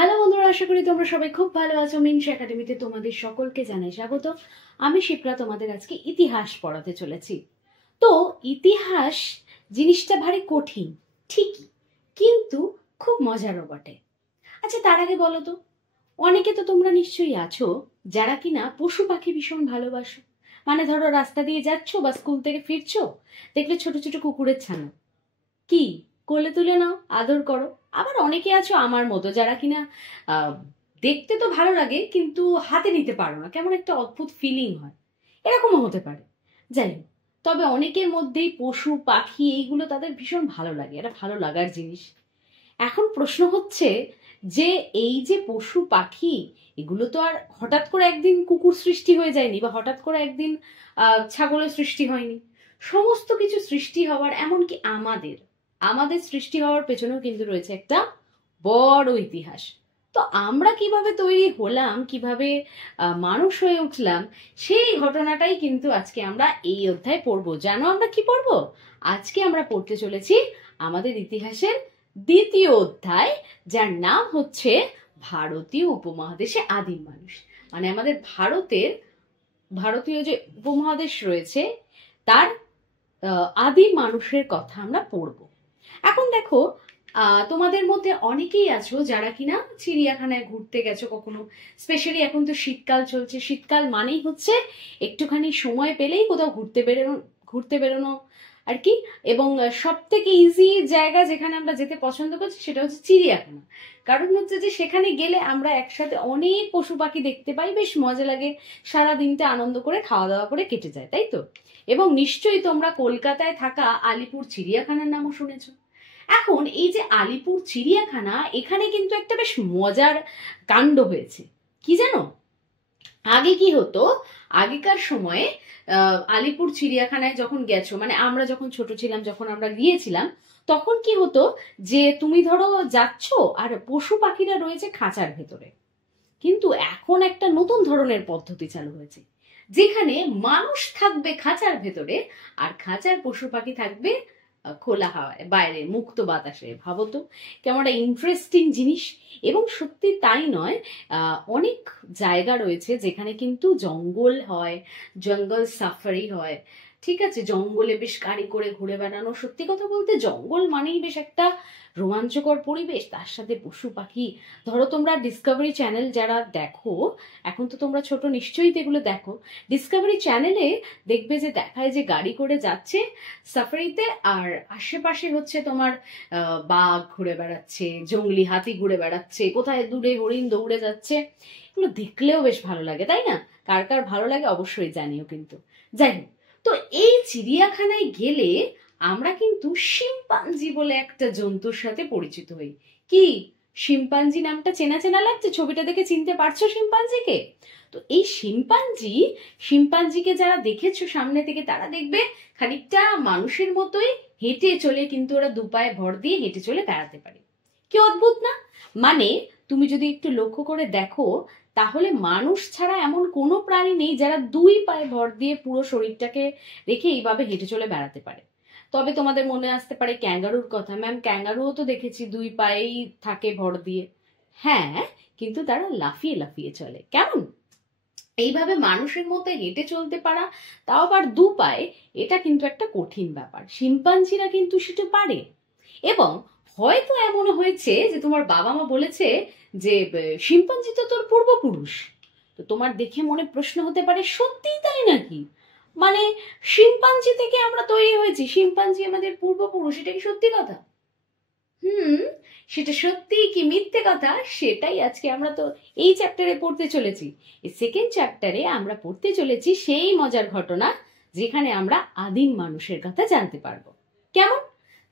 Hello বন্ধুরা, আশা করি তোমরা সবাই খুব ভালো আছো। মিনস একাডেমিতে তোমাদের সকলকে জানাই স্বাগত। আমি শিপ্রা তোমাদের আজকে ইতিহাস পড়াতে চলেছি। তো ইতিহাস জিনিসটা ভারী কঠিন ঠিকই, কিন্তু খুব মজারও বটে। আচ্ছা, তার আগে বলো তো, অনেকে তো তোমরা নিশ্চয়ই আছো যারা কিনা পশু পাখি ভীষণ ভালোবাসো। মানে ধরো রাস্তা দিয়ে যাচ্ছো বা স্কুল থেকে ফিরছো, দেখলে ছোট ছোট কুকুরের ছানা, কি কোলে তুলে নাও, আদর করো। আবার অনেকে আছো আমার মতো যারা কিনা আহ, দেখতে তো ভালো লাগে কিন্তু হাতে নিতে পারো না, কেমন একটা অদ্ভুত ফিলিং হয়, এরকমও হতে পারে। যাই হোক, তবে অনেকের মধ্যেই পশু পাখি এইগুলো তাদের ভীষণ ভালো লাগে, এটা ভালো লাগার জিনিস। এখন প্রশ্ন হচ্ছে যে এই যে পশু পাখি, এগুলো তো আর হঠাৎ করে একদিন কুকুর সৃষ্টি হয়ে যায়নি, বা হঠাৎ করে একদিন ছাগলের সৃষ্টি হয়নি। সমস্ত কিছু সৃষ্টি হওয়ার, এমনকি আমাদের আমাদের সৃষ্টি হওয়ার পেছনেও কিন্তু রয়েছে একটা বড় ইতিহাস। তো আমরা কিভাবে তৈরি হলাম, কিভাবে মানুষ হয়ে উঠলাম, সেই ঘটনাটাই কিন্তু আজকে আমরা এই অধ্যায়ে পড়বো। জানো আমরা কি পড়বো? আজকে আমরা পড়তে চলেছি আমাদের ইতিহাসের দ্বিতীয় অধ্যায়, যার নাম হচ্ছে ভারতীয় উপমহাদেশে আদিম মানুষ। মানে আমাদের ভারতীয় যে উপমহাদেশ রয়েছে তার আদিম মানুষের কথা আমরা পড়ব। এখন দেখো, তোমাদের মধ্যে অনেকেই আছো যারা কিনা চিড়িয়াখানায় ঘুরতে গেছো কখনো। স্পেশালি এখন তো শীতকাল চলছে, শীতকাল মানেই হচ্ছে একটুখানি সময় পেলেই কোথাও ঘুরতে বেরোনো আর কি। এবং সব থেকে ইজি জায়গা যেখানে আমরা যেতে পছন্দ করছি সেটা হচ্ছে চিড়িয়াখানা। কারণ হচ্ছে যে সেখানে গেলে আমরা একসাথে অনেক পশু পাখি দেখতে পাই, বেশ মজা লাগে, সারা দিনটা আনন্দ করে খাওয়া দাওয়া করে কেটে যায়, তাই তো? এবং নিশ্চয়ই তোমরা কলকাতায় থাকা আলিপুর চিড়িয়াখানার নামও শুনেছো। এখন এই যে আলিপুর চিড়িয়াখানা, এখানে কিন্তু একটা বেশ মজার কাণ্ড হয়েছে। কি জানো? আগে কি হতো, আগেকার সময়ে আলিপুর চিড়িয়াখানায় যখন গেছো, মানে আমরা যখন ছোট ছিলাম, যখন আমরা গিয়েছিলাম, তখন কি হতো যে তুমি ধরো যাচ্ছ আর পশু পাখিরা রয়েছে খাঁচার ভেতরে। কিন্তু এখন একটা নতুন ধরনের পদ্ধতি চালু হয়েছে, যেখানে মানুষ থাকবে খাঁচার ভেতরে আর খাঁচার পশু পাখি থাকবে খোলা হাওয়ায়, বাইরে মুক্ত বাতাসে। ভাবো তো কেমন একটা ইন্টারেস্টিং জিনিস। এবং সত্যি তাই নয়, অনেক জায়গা রয়েছে যেখানে কিন্তু জঙ্গল হয়, জঙ্গল সাফারি হয়। ঠিক আছে, জঙ্গলে বেশ গাড়ি করে ঘুরে বেড়ানো। সত্যি কথা বলতে জঙ্গল মানেই বেশ একটা রোমাঞ্চকর পরিবেশ, তার সাথে পশু পাখি। ধরো তোমরা ডিসকভারি চ্যানেল যারা দেখো, এখন তো তোমরা ছোট, নিশ্চয়ই এগুলো দেখো। ডিসকভারি চ্যানেলে দেখবে যে দেখায় যে গাড়ি করে যাচ্ছে সাফারিতে, আর আশেপাশে হচ্ছে তোমার বাঘ ঘুরে বেড়াচ্ছে, জঙ্গলি হাতি ঘুরে বেড়াচ্ছে, কোথায় দূরে হরিণ দৌড়ে যাচ্ছে। এগুলো দেখলেও বেশ ভালো লাগে, তাই না? কার কার ভালো লাগে অবশ্যই জানিও কিন্তু। যাই হোক, তো এই চিড়িয়াখানায় গেলে আমরা কিন্তু শিম্পাঞ্জি বলে একটা জন্তুর সাথে পরিচিত হই। কি শিম্পাঞ্জি নামটা চেনা চেনা লাগছে? ছবিটা দেখে চিনতে পারছো শিম্পাঞ্জিকে? তো এই শিম্পাঞ্জিকে যারা দেখেছো সামনে থেকে, তারা দেখবে খানিকটা মানুষের মতোই হেঁটে চলে, কিন্তু ওরা দুপায়ে ভর দিয়ে হেঁটে চলে বেড়াতে পারে। কি অদ্ভুত না? মানে তুমি যদি একটু লক্ষ্য করে দেখো, তাহলে মানুষ ছাড়া এমন কোনো প্রাণী নেই যারা দুই পায়ে ভর দিয়ে পুরো শরীরটাকে রেখে এইভাবে হেঁটে চলে বেড়াতে পারে। তবে তোমাদের মনে আসতে পারে ক্যাঙ্গারুর কথা। ম্যাম, ক্যাঙ্গারুও তো দেখেছি দুই পায়েই থাকে ভর দিয়ে। হ্যাঁ, কিন্তু তারা লাফিয়ে লাফিয়ে চলে। কেমন এইভাবে মানুষের মতো হেঁটে চলতে পারা, তাও আবার দু পায়ে, এটা কিন্তু একটা কঠিন ব্যাপার। শিম্পাঞ্জিরা কিন্তু সেটা পারে। এবং হয়তো এমনও হয়েছে যে তোমার বাবা মা বলেছে যে শিম্পাঞ্জি তো তোর পূর্বপুরুষ। তো তোমার দেখে মনে প্রশ্ন হতে পারে, সত্যিই তাই নাকি? মানে শিম্পাঞ্জি থেকে আমরা তৈরি হয়েছি, শিম্পাঞ্জি আমাদের পূর্বপুরুষ, এটা কি সত্যি কথা? সেটা সত্যি কি মিথ্যে কথা, সেটাই আজকে আমরা তো এই চ্যাপ্টারে পড়তে চলেছি। এই সেকেন্ড চ্যাপ্টারে আমরা পড়তে চলেছি সেই মজার ঘটনা যেখানে আমরা আদিম মানুষের কথা জানতে পারবো। কেমন?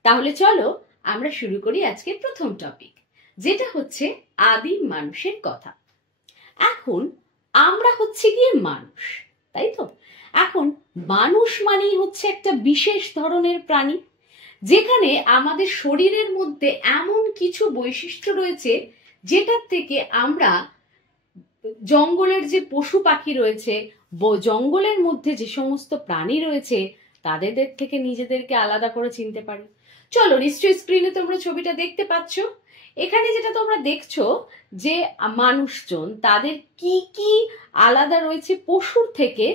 তাহলে চলো আমরা শুরু করি আজকে প্রথম টপিক, যেটা হচ্ছে আদিম মানুষের কথা। এখন আমরা হচ্ছে গিয়ে মানুষ, তাই তো? এখন মানুষ মানেই হচ্ছে একটা বিশেষ ধরনের প্রাণী, যেখানে আমাদের শরীরের মধ্যে এমন কিছু বৈশিষ্ট্য রয়েছে যেটার থেকে আমরা জঙ্গলের যে পশু পাখি রয়েছে, জঙ্গলের মধ্যে যে সমস্ত প্রাণী রয়েছে, তাদের থেকে নিজেদেরকে আলাদা করে চিনতে পারি। চলো, নিশ্চয়ই স্ক্রিনে তোমরা ছবিটা দেখতে পাচ্ছ। এখানে যেটা তোমরা দেখছো যে মানুষজন তাদের কি কি আলাদা রয়েছে পশুর থেকে,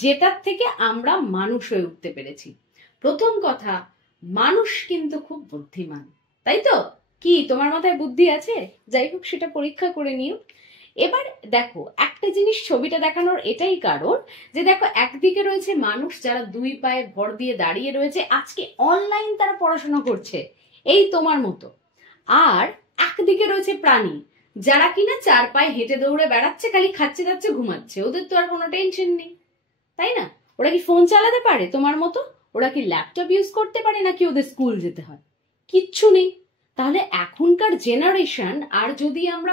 যেটার থেকে আমরা মানুষ হয়ে উঠতে পেরেছি। প্রথম কথা, মানুষ কিন্তু খুব বুদ্ধিমান, তাই তো? কি তোমার মাথায় বুদ্ধি আছে? যাই হোক, সেটা পরীক্ষা করে নিও। এবার দেখো, একটা জিনিস ছবিটা দেখানোর এটাই কারণ যে দেখো, একদিকে রয়েছে মানুষ যারা দুই পায়ে ভর দিয়ে দাঁড়িয়ে রয়েছে, আজকে অনলাইন তারা পড়াশোনা করছে এই তোমার মতো। আর একদিকে রয়েছে প্রাণী যারা কিনা চার পায়ে হেঁটে দৌড়ে বেড়াচ্ছে, খালি খাচ্ছে যাচ্ছে ঘুমাচ্ছে, ওদের তো আর কোনো টেনশন নেই, তাই না? ওরা কি ফোন চালাতে পারে তোমার মতো? ওরা কি ল্যাপটপ ইউজ করতে পারে, নাকি ওদের স্কুল যেতে হয়? কিচ্ছু নেই। তাহলে এখনকার জেনারেশন, আর যদি আমরা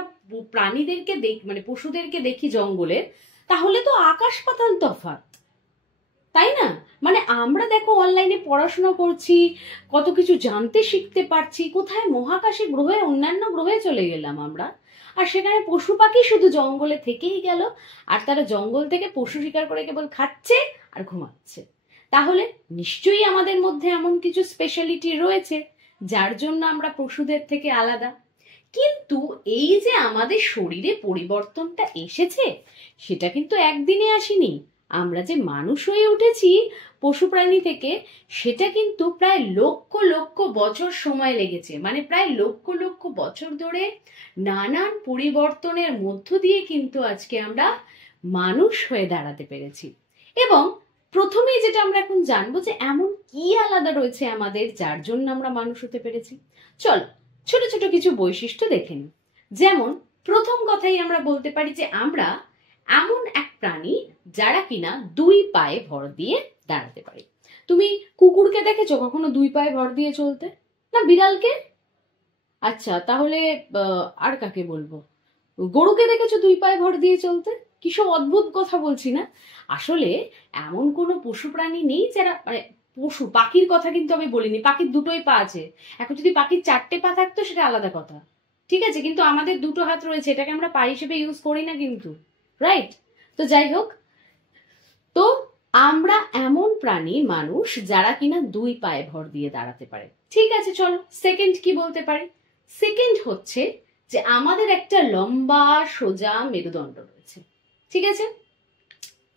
প্রাণীদেরকে মানে পশুদেরকে দেখি জঙ্গলের, তাহলে তো আকাশ পাতাল তফাৎ, তাই না? মানে আমরা দেখো অনলাইনে পড়াশোনা করছি, কত কিছু জানতে শিখতে পারছি, কোথায় মহাকাশে গ্রহে, অন্যান্য গ্রহে চলে গেলাম আমরা, আর সেখানে পশু পাখি শুধু জঙ্গলে থেকেই গেল, আর তারা জঙ্গল থেকে পশু শিকার করে কেবল খাচ্ছে আর ঘুমাচ্ছে। তাহলে নিশ্চয়ই আমাদের মধ্যে এমন কিছু স্পেশালিটি রয়েছে যার জন্য আমরা পশুদের থেকে আলাদা। কিন্তু এই যে আমাদের শরীরে পরিবর্তনটা এসেছে, সেটা কিন্তু একদিনে আসেনি। আমরা যে মানুষ হয়ে উঠেছি পশু প্রাণী থেকে, সেটা কিন্তু প্রায় লক্ষ লক্ষ বছর সময় লেগেছে। মানে প্রায় লক্ষ লক্ষ বছর ধরে নানান পরিবর্তনের মধ্য দিয়ে কিন্তু আজকে আমরা মানুষ হয়ে দাঁড়াতে পেরেছি। এবং প্রথমেই যেটা আমরা এখন জানবো যে এমন কি আলাদা রয়েছে আমাদের যার জন্য আমরা মানুষ হতে পেরেছি। চলো ছোট ছোট কিছু বৈশিষ্ট্য দেখে নিই। যেমন প্রথম কথাই আমরা বলতে পারি যে আমরা এমন এক প্রাণী যারা কিনা দুই পায়ে ভর দিয়ে দাঁড়াতে পারে। তুমি কুকুরকে দেখেছো কখনো দুই পায়ে ভর দিয়ে চলতে? না বিড়ালকে? আচ্ছা, তাহলে আর কাকে বলবো? গরুকে দেখেছো দুই পায়ে ভর দিয়ে চলতে? কি সব অদ্ভুত কথা বলছি না? আসলে এমন কোনো পশু প্রাণী নেই যারা, মানে পশু পাখির কথা কিন্তু আমি বলিনি, পাখির দুটোই পা আছে। এখন যদি পাখির চারটে পা থাকতো সেটা আলাদা কথা, ঠিক আছে, কিন্তু আমাদের দুটো হাত রয়েছে, এটাকে আমরা পা হিসেবে ইউজ করি না কিন্তু, রাইট? তো যাই হোক, তো আমরা এমন প্রাণী মানুষ যারা কিনা দুই পায়ে ভর দিয়ে দাঁড়াতে পারে। ঠিক আছে, চলো সেকেন্ড কি বলতে পারি। সেকেন্ড হচ্ছে যে আমাদের একটা লম্বা সোজা মেরুদণ্ড রয়েছে, ঠিক আছে।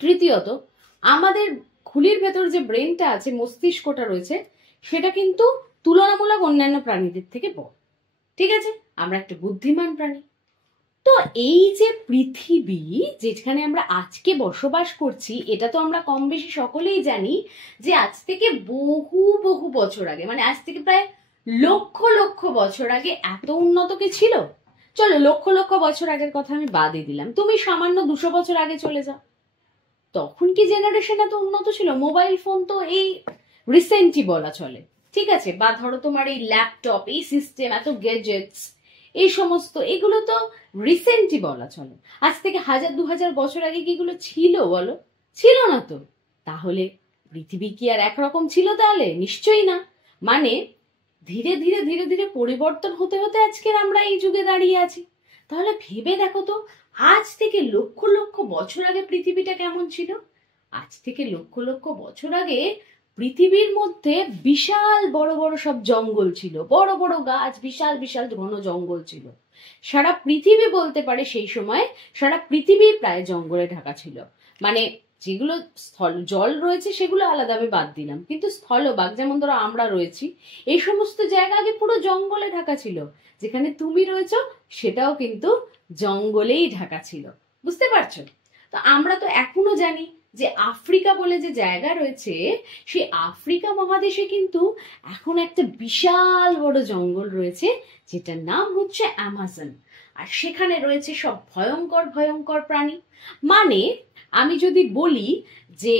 তৃতীয়ত, আমাদের খুলির ভেতর যে ব্রেনটা আছে, মস্তিষ্কটা রয়েছে, সেটা কিন্তু তুলনামূলক অন্যান্য প্রাণীদের থেকে বড়, ঠিক আছে। আমরা একটা বুদ্ধিমান প্রাণী। তো এই যে পৃথিবী যেখানে আমরা আজকে বসবাস করছি, এটা তো আমরা কম বেশি সকলেই জানি যে আজ থেকে বহু বহু বছর আগে, মানে আজ থেকে প্রায় লক্ষ লক্ষ বছর আগে এত উন্নত কি ছিল? চলো লক্ষ লক্ষ বছর আগের কথা আমি বাদই দিলাম, তুমি সামান্য 200 বছর আগে চলে যাও, তখন কি জেনারেশন এত উন্নত ছিল? মোবাইল ফোন তো এই রিসেন্টই বলা চলে, ঠিক আছে, বা ধরো তোমার এই ল্যাপটপ, এই সিস্টেম, এত গ্যাজেটস, এই সমস্ত, এগুলো তো রিসেন্টই বলা চলে। আজ থেকে 1000-2000 বছর আগে কি এগুলো ছিল বলো? ছিল না তো। তাহলে পৃথিবী কি আর একরকম ছিল? তাহলে নিশ্চয়ই না। মানে ধীরে ধীরে ধীরে ধীরে পরিবর্তন হতে হতে আজকের আমরা এই যুগে দাঁড়িয়ে আছি। তাহলে ভেবে দেখো তো, আজ থেকে লক্ষ লক্ষ বছর আগে পৃথিবীটা কেমন ছিল? আজ থেকে লক্ষ লক্ষ বছর আগে পৃথিবীর মধ্যে বিশাল বড় বড় সব জঙ্গল ছিল, বড় বড় গাছ, বিশাল বিশাল ঘন জঙ্গল ছিল। সারা পৃথিবী বলতে পারে সেই সময় সারা পৃথিবী প্রায় জঙ্গলে ঢাকা ছিল। মানে যেগুলো স্থল জল রয়েছে সেগুলো আলাদা আমি বাদ দিলাম, কিন্তু স্থলভাগ যেমন ধরো আমরা রয়েছি, এই সমস্ত জায়গা আগে পুরো জঙ্গলে ঢাকা ছিল। যেখানে তুমি রয়েছো সেটাও কিন্তু জঙ্গলেই ঢাকা ছিল, বুঝতে পারছো? তো আমরা তো এখনো জানি যে আফ্রিকা বলে যে জায়গা রয়েছে, সেই আফ্রিকা মহাদেশে কিন্তু এখন একটা বিশাল বড় জঙ্গল রয়েছে, যেটার নাম হচ্ছে অ্যামাজন। আর সেখানে রয়েছে সব ভয়ঙ্কর ভয়ঙ্কর প্রাণী। মানে আমি যদি বলি যে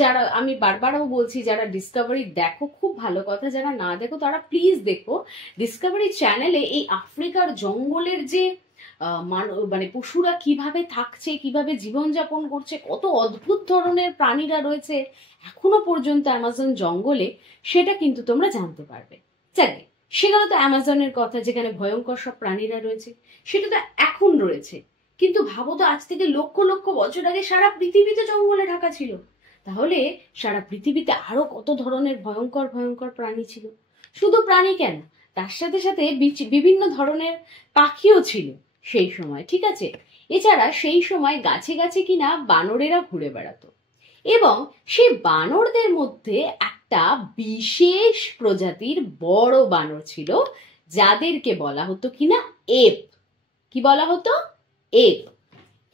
যারা, আমি বারবারও বলছি, যারা ডিসকভারি দেখো খুব ভালো কথা, যারা না দেখো তারা প্লিজ দেখো ডিসকভারি চ্যানেলে। এই আফ্রিকার জঙ্গলের যে মানে পশুরা কিভাবে থাকছে, কিভাবে জীবনযাপন করছে, কত অদ্ভুত ধরনের প্রাণীরা রয়েছে এখনো পর্যন্ত অ্যামাজন জঙ্গলে, সেটা কিন্তু তোমরা জানতে পারবে। জানে সেগুলো তো অ্যামাজনের কথা, যেখানে ভয়ঙ্কর সব প্রাণীরা রয়েছে, সেটা তো এখন রয়েছে। কিন্তু ভাবো তো, আজ থেকে লক্ষ লক্ষ বছর আগে সারা পৃথিবীতে জঙ্গলে ঢাকা ছিল। তাহলে সারা পৃথিবীতে আরো কত ধরনের ভয়ঙ্কর ভয়ঙ্কর প্রাণী ছিল। শুধু প্রাণী কেন, তার সাথে সাথে বিভিন্ন ধরনের পাখিও ছিল সেই সময়, ঠিক আছে। এছাড়া সেই সময় গাছে গাছে কিনা বানরেরা ঘুরে বেড়াতো, এবং সেই বানরদের মধ্যে একটা বিশেষ প্রজাতির বড় বানর ছিল, যাদেরকে বলা হতো কিনা এপ। কি বলা হতো? এপ।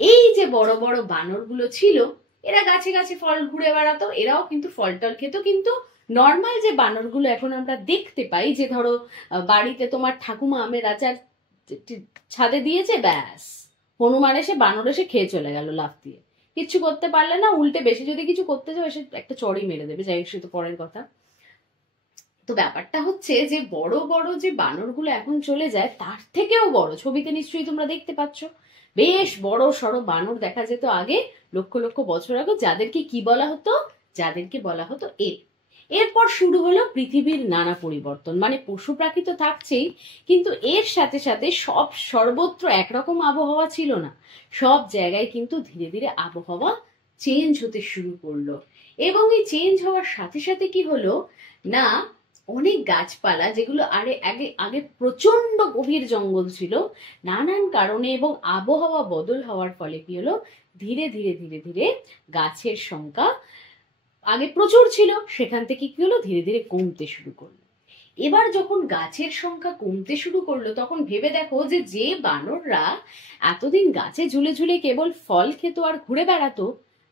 এই যে বড় বড় বানরগুলো ছিল, এরা গাছে গাছে ফল ঘুরে বেড়াতো, এরাও কিন্তু ফল টল খেত। কিন্তু নর্মাল যে বানরগুলো এখন আমরা দেখতে পাই, যে ধরো বাড়িতে তোমার ঠাকুমা আমের আচার ছাদে দিয়েছে, ব্যাস হনুমান এসে বানর এসে খেয়ে চলে গেল লাফ দিয়ে, কিচ্ছু করতে পারলে না, উল্টে বেশি যদি কিছু করতে যাও এসে একটা চড়ই মেরে দেবে। যাই হোক, সে তো পরের কথা। তো ব্যাপারটা হচ্ছে যে বড় বড় যে বানরগুলো এখন চলে যায়, তার থেকেও বড়, ছবিতে নিশ্চয়ই তোমরা দেখতে পাচ্ছ, বেশ বড় সড়ো বানর দেখা যেত আগে, লক্ষ লক্ষ বছর আগে, যাদেরকে কি বলা হতো? যাদেরকে বলা হতো এপ। এরপর শুরু হলো পৃথিবীর নানা পরিবর্তন, মানে পশু পাখি তো থাকছেই, কিন্তু এর সাথে সাথে সর্বত্র একরকম আবহাওয়া ছিল না, সব জায়গায় কিন্তু ধীরে ধীরে আবহাওয়া চেঞ্জ হতে শুরু করলো। এবং এই চেঞ্জ হওয়ার সাথে সাথে কি হলো না, অনেক গাছপালা যেগুলো আগে আগে আগে প্রচন্ড গভীর জঙ্গল ছিল, নানান কারণে এবং আবহাওয়া বদল হওয়ার ফলে কি হলো, ধীরে ধীরে ধীরে ধীরে গাছের সংখ্যা আগে প্রচুর ছিল, সেখান থেকে কি হলো, ধীরে ধীরে কমতে শুরু করলো। এবার যখন গাছের সংখ্যা কমতে শুরু করলো, তখন ভেবে দেখো যে যে বানররা এতদিন গাছে ঝুলে ঝুলে কেবল ফল খেত আর ঘুরে বেড়াতো,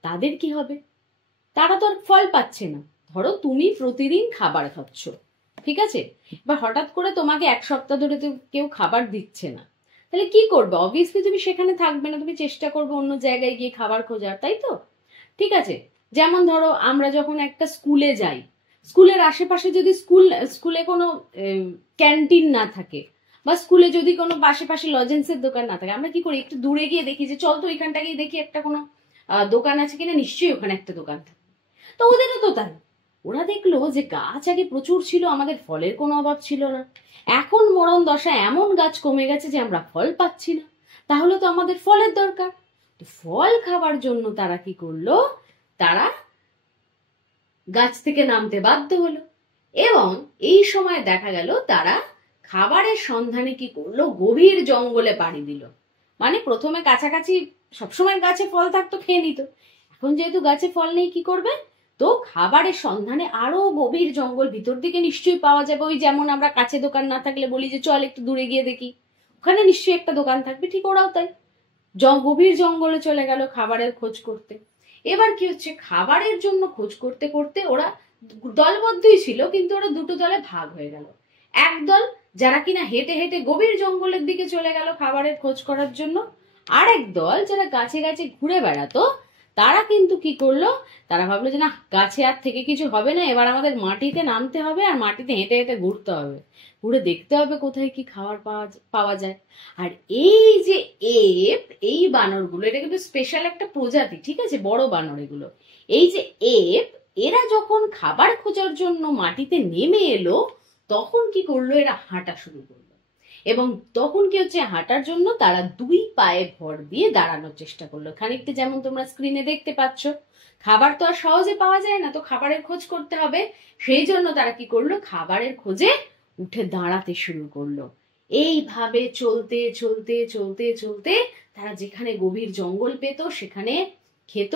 তাদের কি হবে? তারা তো আর ফল পাচ্ছে না। ধরো তুমি প্রতিদিন খাবার খাচ্ছ, ঠিক আছে, বা হঠাৎ করে তোমাকে এক সপ্তাহ ধরে তো কেউ খাবার দিচ্ছে না, তাহলে কি করবে? অবভিয়াসলি তুমি সেখানে থাকবে না, তুমি চেষ্টা করবে অন্য জায়গায় গিয়ে খাবার খোঁজার, তাই তো? ঠিক আছে। যেমন ধরো আমরা যখন একটা স্কুলে যাই, স্কুলের আশেপাশে যদি স্কুলে কোনো ক্যান্টিন না থাকে, বা স্কুলে যদি কোনো আশেপাশে লজেন্সের দোকান না থাকে, আমরা কি করি? একটু দূরে গিয়ে দেখি যে চল তো ওইখানটাকেই দেখি একটা কোনো দোকান আছে কিনা, নিশ্চয়ই ওখানে একটা দোকান থাকে। তো ওদেরও তো তাই, ওরা দেখলো যে গাছ আগে প্রচুর ছিল, আমাদের ফলের কোনো অভাব ছিল না, এখন মরণ দশা, এমন গাছ কমে গেছে যে আমরা ফল পাচ্ছি না, তাহলে তো আমাদের ফলের দরকার। তো ফল খাবার জন্য তারা কি করলো, তারা গাছ থেকে নামতে বাধ্য হলো, এবং এই সময় দেখা গেল তারা খাবারের সন্ধানে কি করলো, গভীর জঙ্গলে পাড়ি দিল। মানে প্রথমে কাছাকাছি সবসময় গাছে ফল থাকতো, খেয়ে নিত, এখন যেহেতু গাছে ফল নেই, কি করবে? তো খাবারের সন্ধানে আরো গভীর জঙ্গল, ভিতর দিকে নিশ্চয়ই পাওয়া যাবে, ওই যেমন আমরা কাছে দোকান না থাকলে বলি যে চল একটু দূরে গিয়ে দেখি, ওখানে নিশ্চয়ই একটা দোকান থাকবে, ঠিক ওরাও তাই গভীর জঙ্গলে চলে গেল খাবারের খোঁজ করতে। এবার কি হচ্ছে, খাবারের জন্য খোঁজ করতে করতে ওরা দলবদ্ধই ছিল, কিন্তু ওরা দুটো দলে ভাগ হয়ে গেল। একদল যারা কিনা হেঁটে হেঁটে গভীর জঙ্গলের দিকে চলে গেল খাবারের খোঁজ করার জন্য, আর এক দল যারা গাছে গাছে ঘুরে বেড়াতো, তারা কিন্তু কি করলো, তারা ভাবলো যে না, গাছে আর থেকে কিছু হবে না, এবার আমাদের মাটিতে নামতে হবে, আর মাটিতে হেঁটে হেঁটে ঘুরতে হবে, ঘুরে দেখতে হবে কোথায় কি খাবার পাওয়া যায়। আর এই যে এপ, এই বানরগুলো, এটা কিন্তু স্পেশাল একটা প্রজাতি, ঠিক আছে, বড় বানর এগুলো। এই যে এপ, এরা যখন খাবার খোঁজার জন্য মাটিতে নেমে এলো, তখন কি করলো, এরা হাঁটা শুরু করলো, এবং তখন কি হচ্ছে, হাঁটার জন্য তারা দুই পায়ে ভর দিয়ে দাঁড়ানোর চেষ্টা করলো, খানিকটা যেমন তোমরা স্ক্রিনে দেখতে পাচ্ছ। খাবার তো আর সহজে পাওয়া যায় না, তো খাবারের খোঁজ করতে হবে, সেই জন্য তারা কি করলো, খাবারের খোঁজে উঠে দাঁড়াতে শুরু করলো। এইভাবে চলতে চলতে চলতে চলতে তারা যেখানে গভীর জঙ্গল পেত সেখানে খেত,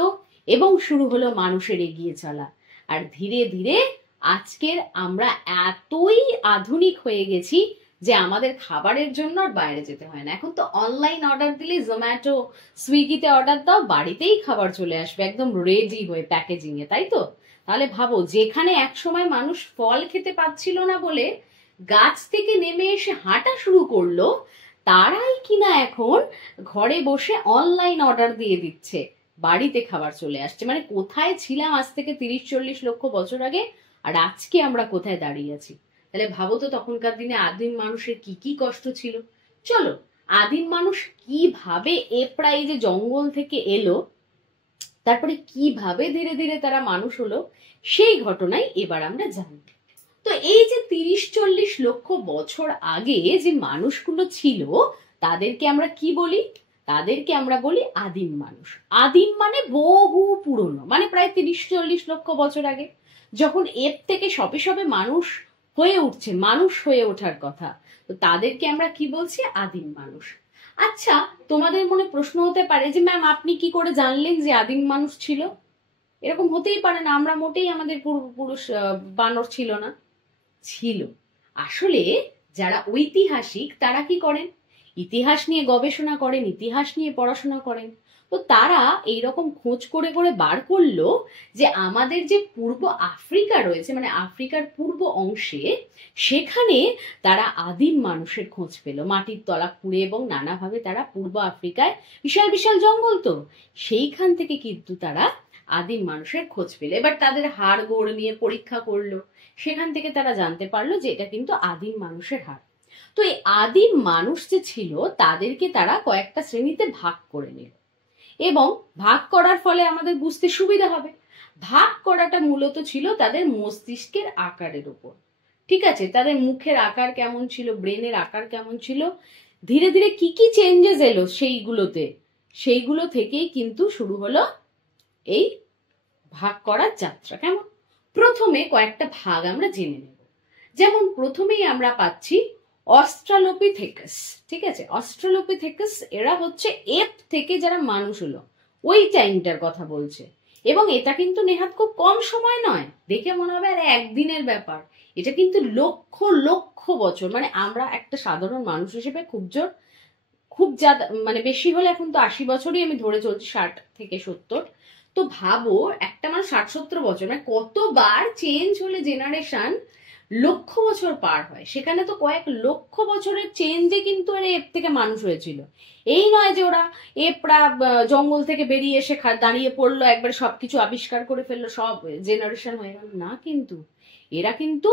এবং শুরু হলো মানুষের এগিয়ে চলা। আর ধীরে ধীরে আজকের আমরা এতই আধুনিক হয়ে গেছি যে আমাদের খাবারের জন্য আর বাইরে যেতে হয় না, এখন তো অনলাইন অর্ডার দিলে, জোম্যাটো সুইগিতে অর্ডার দাও, বাড়িতেই খাবার চলে আসবে একদম রেডি হয়ে প্যাকেজিং এ, তাই তো? তাহলে ভাবো, যেখানে একসময় মানুষ ফল খেতে পাচ্ছিল না বলে গাছ থেকে নেমে এসে হাঁটা শুরু করলো, তারাই কিনা এখন ঘরে বসে অনলাইন অর্ডার দিয়ে দিচ্ছে, বাড়িতে খাবার চলে আসছে। মানে কোথায় ছিলাম আজ থেকে 30-40 লক্ষ বছর আগে, আর আজকে আমরা কোথায় দাঁড়িয়ে আছি। তাহলে ভাবো তো তখনকার দিনে আদিম মানুষের কি কি কষ্ট ছিল। চলো, আদিম মানুষ কিভাবে প্রায় যে জঙ্গল থেকে এলো, তারপরে কিভাবে ধীরে ধীরে তারা মানুষ হলো, সেই ঘটনাই এবার আমরা জানব। তো এই যে 30-40 লক্ষ বছর আগে যে মানুষগুলো ছিল, তাদেরকে আমরা কি বলি? তাদেরকে আমরা বলি আদিম মানুষ। আদিম মানে বহু পুরনো, মানে প্রায় 30-40 লক্ষ বছর আগে, যখন এর থেকে সবে সবে মানুষ হয়ে উঠছে, মানুষ হয়ে ওঠার কথা, তো তাদেরকে আমরা কি বলছি? আদিম মানুষ। আচ্ছা, তোমাদের মনে প্রশ্ন হতে পারে যে ম্যাম আপনি কি করে জানলেন যে আদিম মানুষ ছিল? এরকম হতেই পারে না, আমরা মোটেই আমাদের পূর্বপুরুষ বানর ছিল না। ছিল। আসলে যারা ঐতিহাসিক তারা কি করেন? ইতিহাস নিয়ে গবেষণা করেন, ইতিহাস নিয়ে পড়াশোনা করেন। তো তারা এইরকম খোঁজ করে করে বার করলো যে আমাদের যে পূর্ব আফ্রিকা রয়েছে, মানে আফ্রিকার পূর্ব অংশে, সেখানে তারা আদিম মানুষের খোঁজ পেল মাটির তলা খুঁড়ে, এবং নানাভাবে তারা পূর্ব আফ্রিকায় বিশাল বিশাল জঙ্গল, তো সেইখান থেকে কিন্তু তারা আদিম মানুষের খোঁজ পেল। এবার তাদের হাড় গোড় নিয়ে পরীক্ষা করলো, সেখান থেকে তারা জানতে পারলো যে এটা কিন্তু আদিম মানুষের হাড়। তো এই আদিম মানুষ যে ছিল তাদেরকে তারা কয়েকটা শ্রেণীতে ভাগ করে নিল, এবং ভাগ করার ফলে আমাদের বুঝতে সুবিধা হবে। ভাগ করাটা মূলত ছিল তাদের মস্তিষ্কের আকারের উপর। ঠিক আছে, তাদের মুখের আকার কেমন ছিল, ব্রেনের আকার কেমন ছিল, ধীরে ধীরে কি কি চেঞ্জেস এলো সেইগুলো থেকেই কিন্তু শুরু হলো এই ভাগ করার যাত্রা। কেমন? প্রথমে কয়েকটা ভাগ আমরা জেনে নেব। যেমন প্রথমেই আমরা পাচ্ছি অস্ট্রালোপিথেকাস। ঠিক আছে, অস্ট্রালোপিথেকাস এরা হচ্ছে এপ থেকে যারা মানুষ হলো ওই টাইমটার কথা বলছে, এবং এটা কিন্তু নেহাত খুব কম সময় নয়, দেখে মনে হবে আর একদিনের ব্যাপার। এটা কিন্তু লক্ষ লক্ষ বছর, মানে আমরা একটা সাধারণ মানুষ হিসেবে খুব মানে বেশি হলে এখন তো 80 বছরই আমি ধরে চলছি, 60 থেকে 70। তো ভাবো একটা মানে 60-70 বছর, মানে কতবার চেঞ্জ হলে জেনারেশন লক্ষ বছর পার হয়, সেখানে তো কয়েক লক্ষ বছরের চেঞ্জে কিন্তু এর এপ থেকে মানুষ হয়েছিল। এই নয় যে ওরা এপরা জঙ্গল থেকে বেরিয়ে এসে দাঁড়িয়ে পড়লো, একবারে সবকিছু আবিষ্কার করে ফেললো, সব জেনারেশন হয়ে গেল না, কিন্তু এরা কিন্তু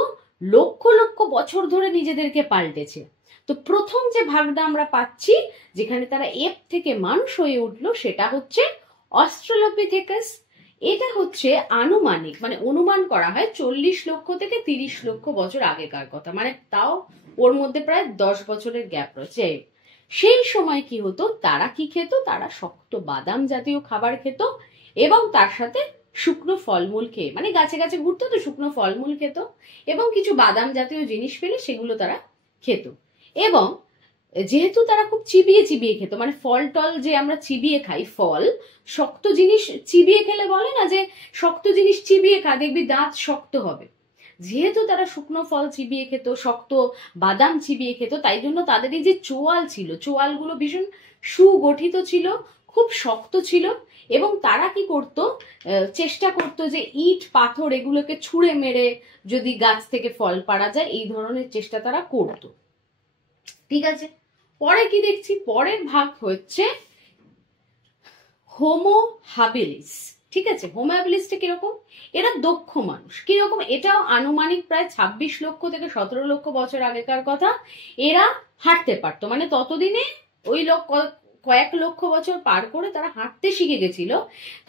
লক্ষ লক্ষ বছর ধরে নিজেদেরকে পাল্টেছে। তো প্রথম যে ভাগটা আমরা পাচ্ছি যেখানে তারা এপ থেকে মানুষ হয়ে উঠলো, সেটা হচ্ছে অস্ট্রালোপিথেকাস। এটা হচ্ছে আনুমানিক, মানে অনুমান করা হয় 40 লক্ষ থেকে 30 লক্ষ বছর আগেকার কথা, মানে তাও ওর মধ্যে প্রায় 10 বছরের গ্যাপ রয়েছে। সেই সময় কি হতো, তারা কি খেত? তারা শক্ত বাদাম জাতীয় খাবার খেত, এবং তার সাথে শুকনো ফলমূল খেয়ে, মানে গাছে গাছে ঘুরতো তো শুকনো ফলমূল খেত, এবং কিছু বাদাম জাতীয় জিনিস পেলে সেগুলো তারা খেত। এবং যেহেতু তারা খুব চিবিয়ে চিবিয়ে খেত, মানে ফল টল যে আমরা চিবিয়ে খাই, ফল শক্ত জিনিস চিবিয়ে খেলে বলে না যে শক্ত জিনিস চিবিয়ে খা দেখবি দাঁত শক্ত হবে, যেহেতু তারা শুকনো ফল চিবিয়ে খেত, শক্ত বাদাম চিবিয়ে খেত, তাই জন্য তাদের এই যে চোয়াল ছিল, চোয়ালগুলো ভীষণ সুগঠিত ছিল, খুব শক্ত ছিল, এবং তারা কি করত, চেষ্টা করতো যে ইট পাথর এগুলোকে ছুঁড়ে মেরে যদি গাছ থেকে ফল পাড়া যায়, এই ধরনের চেষ্টা তারা করত। ঠিক আছে, পরে কি দেখছি, পরের ভাগ হচ্ছে হোমো হাবিলিস। ঠিক আছে, হোমো হাবিলিসটা কিরকম? এরা দক্ষ মানুষ। কিরকম? এটাও আনুমানিক প্রায় 26 লক্ষ থেকে 17 লক্ষ বছর আগেকার কথা। এরা হাঁটতে পারতো, মানে ততদিনে ওই কয়েক লক্ষ বছর পার করে তারা হাঁটতে শিখে গেছিল।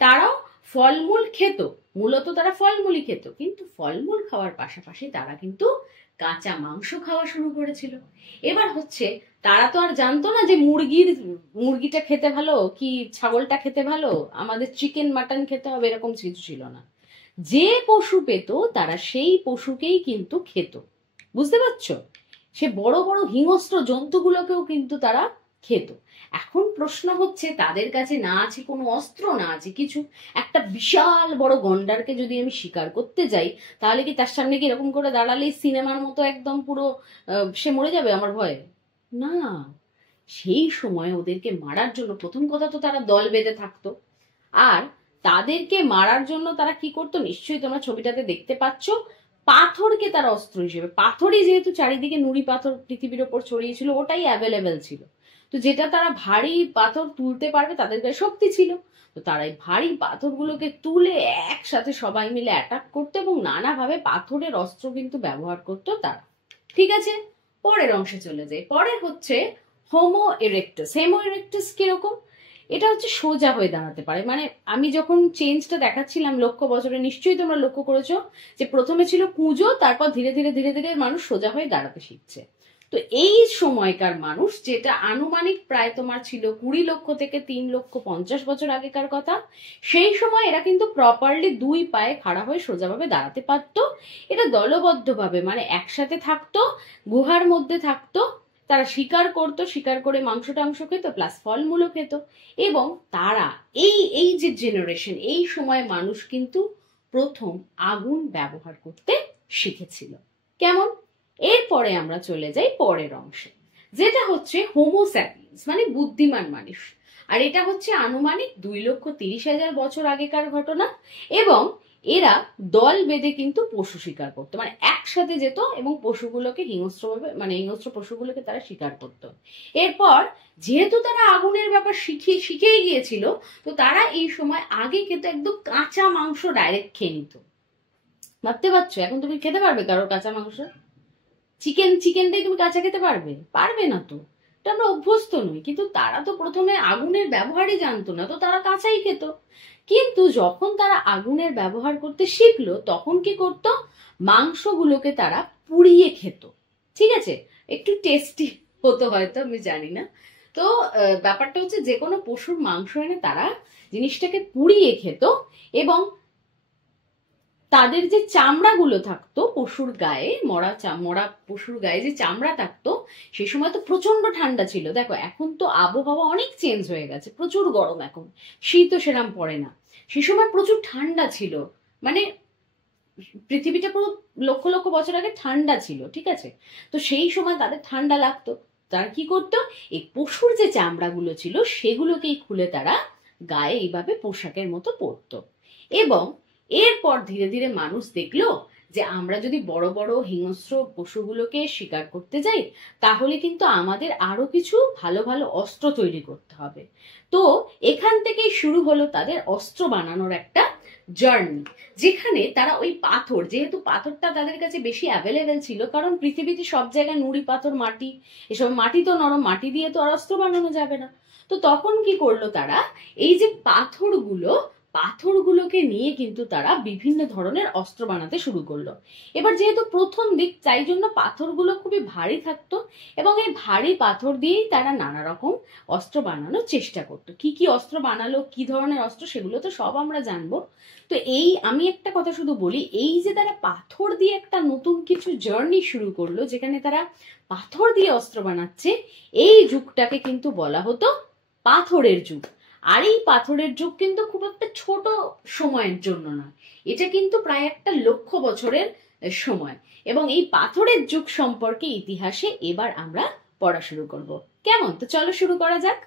তারাও ফলমূল খেত, মূলত তারা ফলমূলই খেত, কিন্তু ফলমূল খাওয়ার পাশাপাশি তারা কিন্তু কাঁচা মাংস খাওয়া শুরু করেছিল। এবার হচ্ছে তারা তো আর জানতো না যে মুরগিটা খেতে ভালো কি ছাগলটা খেতে ভালো, আমাদের চিকেন মাটন খেতে হবে, এরকম কিছু ছিল না। যে পশু পেত তারা সেই পশুকেই কিন্তু খেত। বুঝতে পারছো? সে বড় বড় হিংস্র জন্তুগুলোকেও কিন্তু তারা খেত। এখন প্রশ্ন হচ্ছে, তাদের কাছে না আছে কোনো অস্ত্র, না আছে কিছু, একটা বিশাল বড় গন্ডারকে যদি আমি শিকার করতে যাই, তাহলে কি তার সামনে কি এরকম করে দাঁড়ালেই সিনেমার মতো একদম পুরো সে মরে যাবে আমার ভয়ে? না, সেই সময় ওদেরকে মারার জন্য প্রথম কথা তো তারা দল বেঁধে থাকতো, আর তাদেরকে মারার জন্য তারা কি করতো, নিশ্চয়ই তোমরা ছবিটাতে দেখতে পাচ্ছ, পাথরকে তারা অস্ত্র হিসেবে, পাথরই যেহেতু চারিদিকে নুড়ি পাথর পৃথিবীর ওপর ছড়িয়েছিল, ওটাই অ্যাভেলেবেল ছিল, তো যেটা তারা ভারী পাথর তুলতে পারবে, তাদের গায়ে শক্তি ছিল, তো তারা এই ভারী পাথরগুলোকে তুলে একসাথে সবাই মিলে অ্যাটাক করতো, এবং নানাভাবে পাথরের অস্ত্র কিন্তু ব্যবহার করতো তারা। ঠিক আছে, পরের অংশে চলে যায়। পরের হচ্ছে হোমো ইরেক্টাস। হোমো ইরেক্টাস কিরকম? এটা হচ্ছে সোজা হয়ে দাঁড়াতে পারে, মানে আমি যখন চেঞ্জটা দেখাচ্ছিলাম লক্ষ বছরে, নিশ্চয়ই তোমরা লক্ষ্য করেছো যে প্রথমে ছিল কুঁজো, তারপর ধীরে ধীরে ধীরে ধীরে মানুষ সোজা হয়ে দাঁড়াতে শিখছে। তো এই সময়কার মানুষ, যেটা আনুমানিক প্রায় তোমার ছিল 20 লক্ষ থেকে 3,50,000 বছর আগেকার কথা, সেই সময় এরা কিন্তু প্রপারলি 2 পায়ে খাড়া হয়ে সোজাভাবে দাঁড়াতে পারতো। এটা দলবদ্ধভাবে মানে একসাথে থাকতো, গুহার মধ্যে থাকতো, তারা শিকার করতো, শিকার করে মাংস টাংস খেত, প্লাস ফলমূলও খেত। এবং তারা এই এই যে জেনারেশন, এই সময় মানুষ কিন্তু প্রথম আগুন ব্যবহার করতে শিখেছিল। কেমন? এরপরে আমরা চলে যাই পরের অংশে, যেটা হচ্ছে হোমোস্যাপিয়েন্স মানে বুদ্ধিমান মানুষ। আর এটা হচ্ছে আনুমানিক 2,30,000 বছর আগেকার ঘটনা। এবং এরা দল বেঁধে কিন্তু পশু শিকার করতো, মানে একসাথে যেত এবং পশুগুলোকে হিংস্রভাবে মানে হিংস্র পশুগুলোকে তারা শিকার করতো। এরপর যেহেতু তারা আগুনের ব্যাপার শিখেই গিয়েছিল, তো তারা এই সময় আগে কিন্তু একদম কাঁচা মাংস ডাইরেক্ট খেয়ে নিত। ভাবতে পারছো এখন তুমি খেতে পারবে কারোর কাঁচা মাংস? চিকেনটাই তুমি কাঁচা খেতে পারবে? পারবে না তো, এটা আমরা অভ্যস্ত নই। কিন্তু তারা তো প্রথমে আগুনের ব্যবহারই জানতো না, তো তারা কাঁচাই খেত। কিন্তু যখন তারা আগুনের ব্যবহার করতে শিখলো, তখন কি করতো, মাংসগুলোকে তারা পুড়িয়ে খেত। ঠিক আছে, একটু টেস্টি হতো হয়তো, আমি জানি না। তো ব্যাপারটা হচ্ছে যে কোনো পশুর মাংস এনে তারা জিনিসটাকে পুড়িয়ে খেত। এবং তাদের যে চামড়াগুলো থাকতো পশুর গায়ে, মরা পশুর গায়ে যে চামড়া থাকতো, সে সময় তো প্রচন্ড ঠান্ডা ছিল। দেখো এখন তো আবহাওয়া অনেক চেঞ্জ হয়ে গেছে, প্রচুর গরম, এখন শীতও সেরাম পড়ে না। সে সময় প্রচুর ঠান্ডা ছিল, মানে পৃথিবীটা পুরো লক্ষ লক্ষ বছর আগে ঠান্ডা ছিল। ঠিক আছে, তো সেই সময় তাদের ঠান্ডা লাগতো, তারা কি করতো, এই পশুর যে চামড়াগুলো ছিল সেগুলোকেই খুলে তারা গায়ে এইভাবে পোশাকের মতো পরতো। এবং এরপর ধীরে ধীরে মানুষ দেখলো যে আমরা যদি বড় বড় হিংস্র পশুগুলোকে শিকার করতে যাই, তাহলে কিন্তু আমাদের আরো কিছু ভালো ভালো অস্ত্র তৈরি করতে হবে। তো এখান থেকেই শুরু হলো তাদের অস্ত্র বানানোর একটা জার্নি, যেখানে তারা ওই পাথর, যেহেতু পাথরটা তাদের কাছে বেশি অ্যাভেলেবেল ছিল, কারণ পৃথিবীতে সব জায়গায় নুড়ি পাথর, মাটি, এসব মাটি তো নরম, মাটি দিয়ে তো আর অস্ত্র বানানো যাবে না। তো তখন কি করলো তারা, এই যে পাথরগুলোকে নিয়ে কিন্তু তারা বিভিন্ন ধরনের অস্ত্র বানাতে শুরু করলো। এবার যেহেতু প্রথম দিক, তাই জন্য পাথরগুলো খুবই ভারী থাকতো, এবং এই ভারী পাথর দিয়েই তারা নানা রকম অস্ত্র বানানোর চেষ্টা করতো। কি কি অস্ত্র বানালো, কি ধরনের অস্ত্র, সেগুলো তো সব আমরা জানবো। তো এই আমি একটা কথা শুধু বলি, এই যে তারা পাথর দিয়ে একটা নতুন কিছু জার্নি শুরু করলো, যেখানে তারা পাথর দিয়ে অস্ত্র বানাচ্ছে, এই যুগটাকে কিন্তু বলা হতো পাথরের যুগ। আর এই পাথরের যুগ কিন্তু খুব একটা ছোট সময়ের জন্য না, এটা কিন্তু প্রায় 1,00,000 বছরের সময়। এবং এই পাথরের যুগ সম্পর্কে ইতিহাসে এবার আমরা পড়া শুরু করব। কেমন? তো চলো শুরু করা যাক।